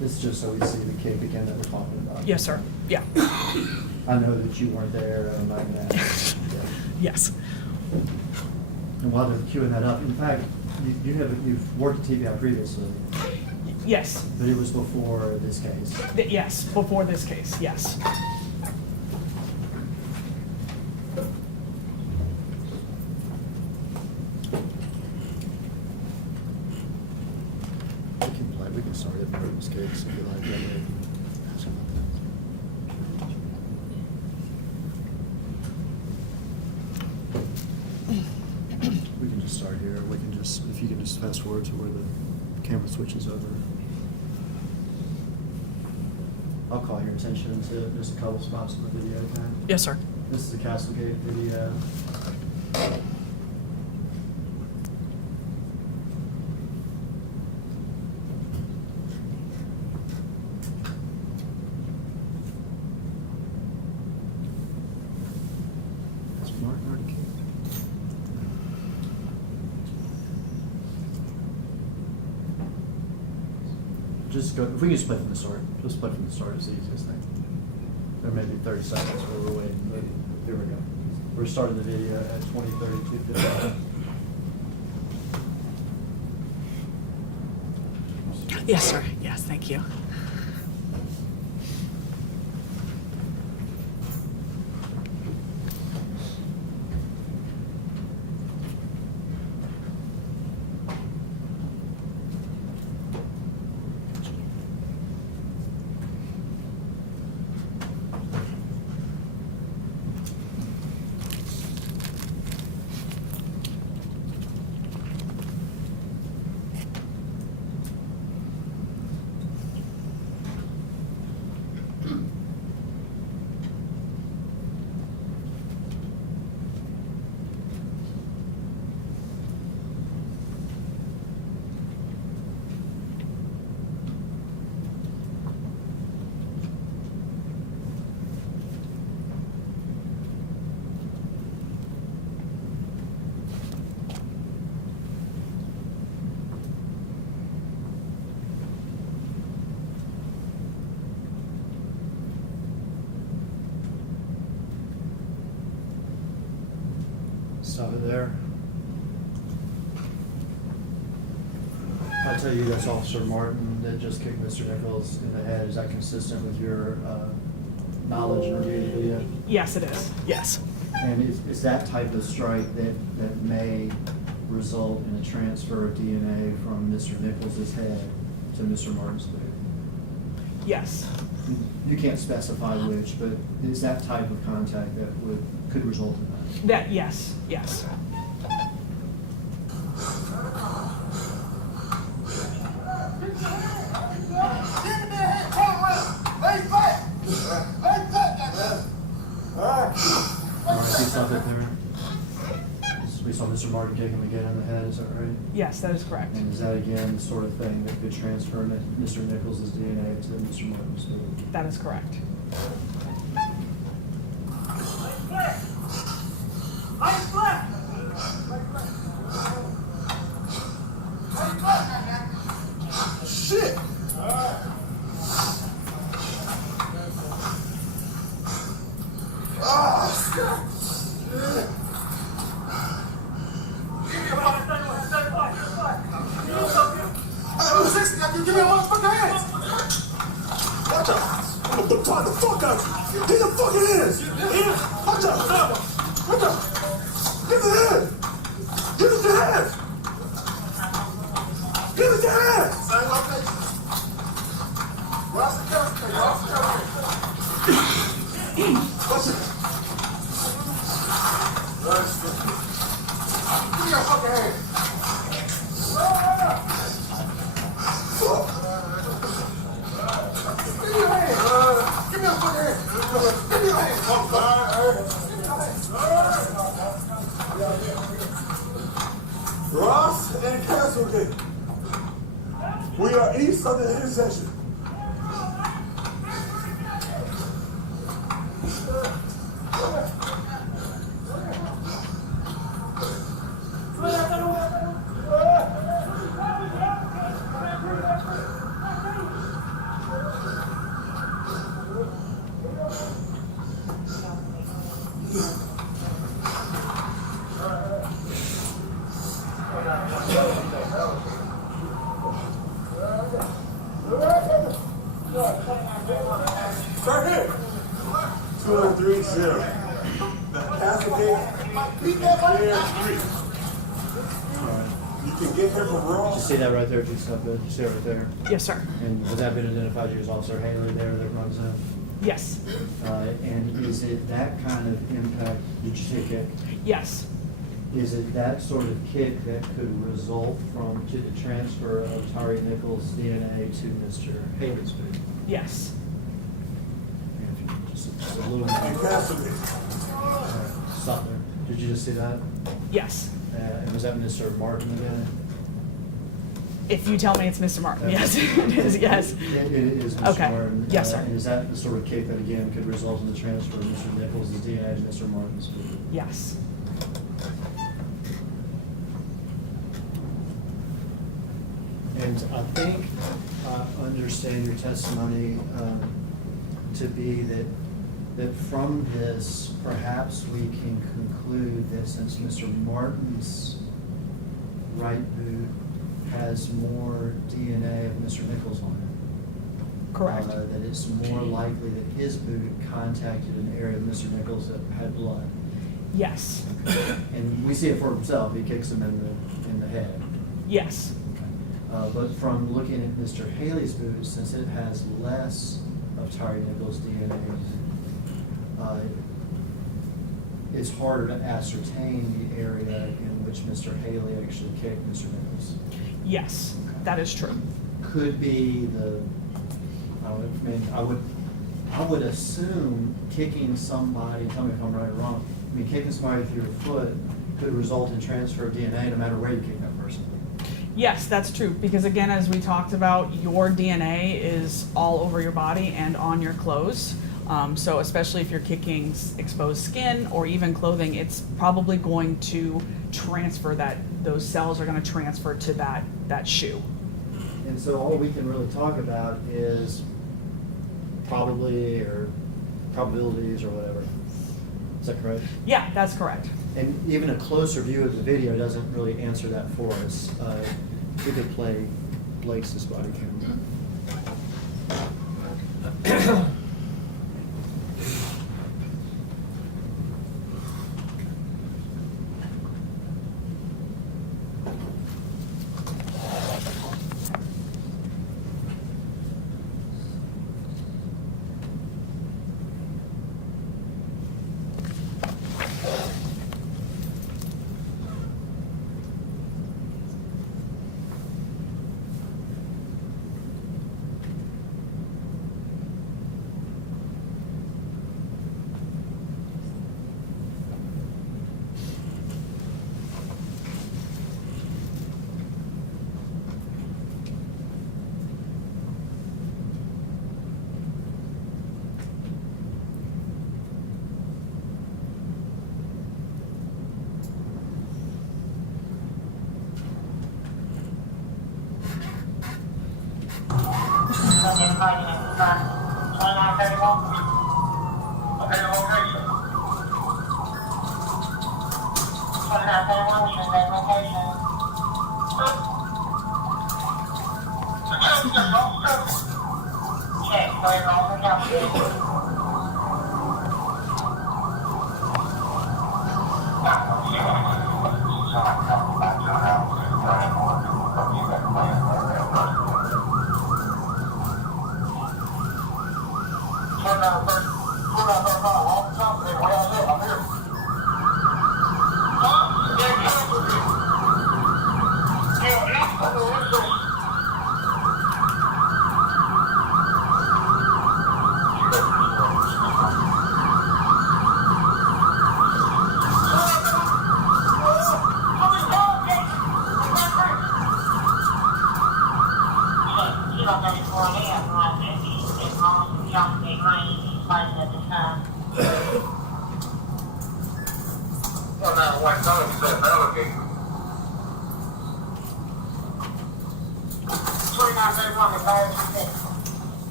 This is just so we see the kick again that we're talking about. Yes, sir, yeah. I know that you weren't there, and I'm not gonna ask. Yes. And while they're queuing that up, in fact, you've worked at TBI previously, Yes, but it was before this case. yes, before this case, yes. We can start at Martin's case if you like. That way. Ask him about that. We can just start here. We can just, if you can just fast forward to where the camera switches over. I'll call your attention to just a couple spots in the video, okay? Yes, sir. This is the Castlegate video. Has Martin already kicked? Just go, if we can just play from the start, just play from the start is the easiest thing. There may be 30 seconds where we're waiting, but here we go. We're starting the video at 20:32:55. Yes, sir, yes, thank you. Stop it there. I tell you, that's Officer Martin that just kicked Mr. Nichols in the head. Is that consistent with your knowledge and review of the video? Yes, it is, yes. And is that type of strike that may result in a transfer of DNA from Mr. Nichols' head to Mr. Martin's boot? Yes, You can't specify which, but is that type of contact that could result in that? that, yes, yes. kick him again in the head, is that right? Yes, that is correct. And is that again the sort of thing that could transfer Mr. Nichols' DNA to Mr. Martin's food? That is correct. Shit! Give me a motherfucking hands! Watch out! I'm gonna try the fuck out of you! Get the fucking hands! Watch out! Watch out! Give us your hands! Give us your hands! Give us your hands! Same location. Watch the camera. Watch the camera. Watch it. Give me your fucking hands! Give me your hand! Give me your fucking hand! Give me your hand! Ross and Castlegate. We are east of the intersection. Right here. 2030. Castlegate. Street. You can get here from Did Ross. you see that right there, Chief Stubbs? Did you see it right there? Yes, sir. And has that been identified to you as Officer Haley there that runs in? Yes. And is it that kind of impact, did you say kick? Yes. Is it that sort of kick that could result to the transfer of Tyre Nichols' DNA to Mr. Haley's food? Yes. Just a little And more. Castlegate. Stop there. Did you just see that? Yes. And was that Mr. Martin again? If you tell me it's Mr. Martin, yes, it is, yes. It is Mr. Okay. Martin. Yes, sir. And is that the sort of kick that again could result in the transfer of Mr. Nichols' DNA to Mr. Martin's food? Yes. And I think I understand your testimony to be that from this, perhaps we can conclude that since Mr. Martin's right boot has more DNA of Mr. Nichols on it. Correct. That it's more likely that his boot contacted an area of Mr. Nichols that had blood. Yes. And we see it for himself, he kicks him in the head. Yes. But from looking at Mr. Haley's boot, since it has less of Tyre Nichols' DNA, it's harder to ascertain the area in which Mr. Haley actually kicked Mr. Nichols. Yes, that is true. Could be I would assume kicking somebody, tell me if I'm right or wrong, kicking somebody through your foot could result in transfer of DNA no matter where you kick that person. Yes, that's true, because again, as we talked about, your DNA is all over your body and on your clothes. So especially if you're kicking exposed skin or even clothing, it's probably going to transfer those cells are going to transfer to that shoe. And so all we can really talk about is probably or probabilities or whatever. Is that correct? Yeah, that's correct. And even a closer view of the video doesn't really answer that for us. We could play Blake's body camera.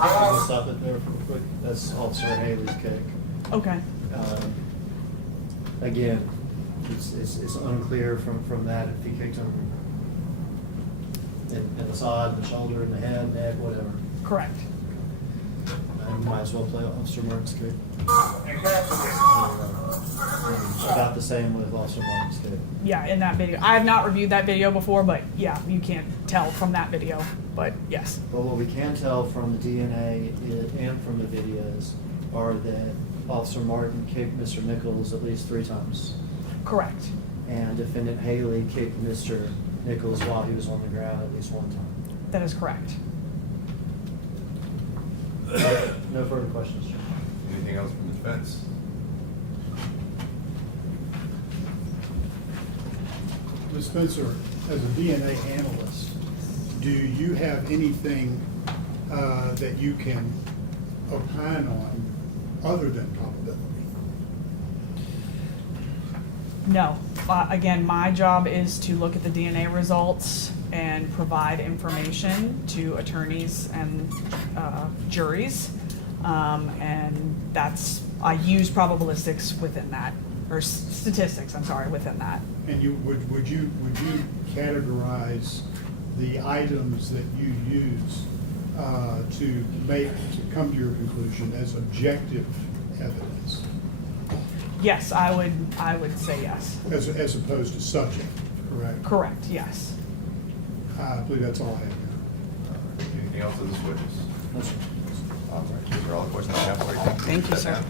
I'll stop it there for quick. That's Officer Haley's cake. Okay. Again, it's unclear from that if he kicked him in the side, the shoulder, in the head, neck, whatever. Correct. I might as well play Officer Martin's cake. About the same with Officer Martin's cake. Yeah, in that video. I have not reviewed that video before, but yeah, you can't tell from that video, but yes. But what we can tell from the DNA and from the videos are that Officer Martin kicked Mr. Nichols at least 3 times. Correct. And Defendant Haley kicked Mr. Nichols while he was on the ground at least 1 time. That is correct. No further questions, Jim. Anything else from the defense? Ms. Spencer, as a DNA analyst, do you have anything that you can opine on other than probability? No. Again, my job is to look at the DNA results and provide information to attorneys and juries. And that's, I use probabilistics within that, or statistics, I'm sorry, within that. And would you categorize the items that you use to come to your conclusion as objective evidence, Yes, I would say yes. as opposed to subjective, correct? Correct, yes. I believe that's all I have now. Anything else of this witness? No, sir. All right, those are all the questions I have for you. Thank you, sir.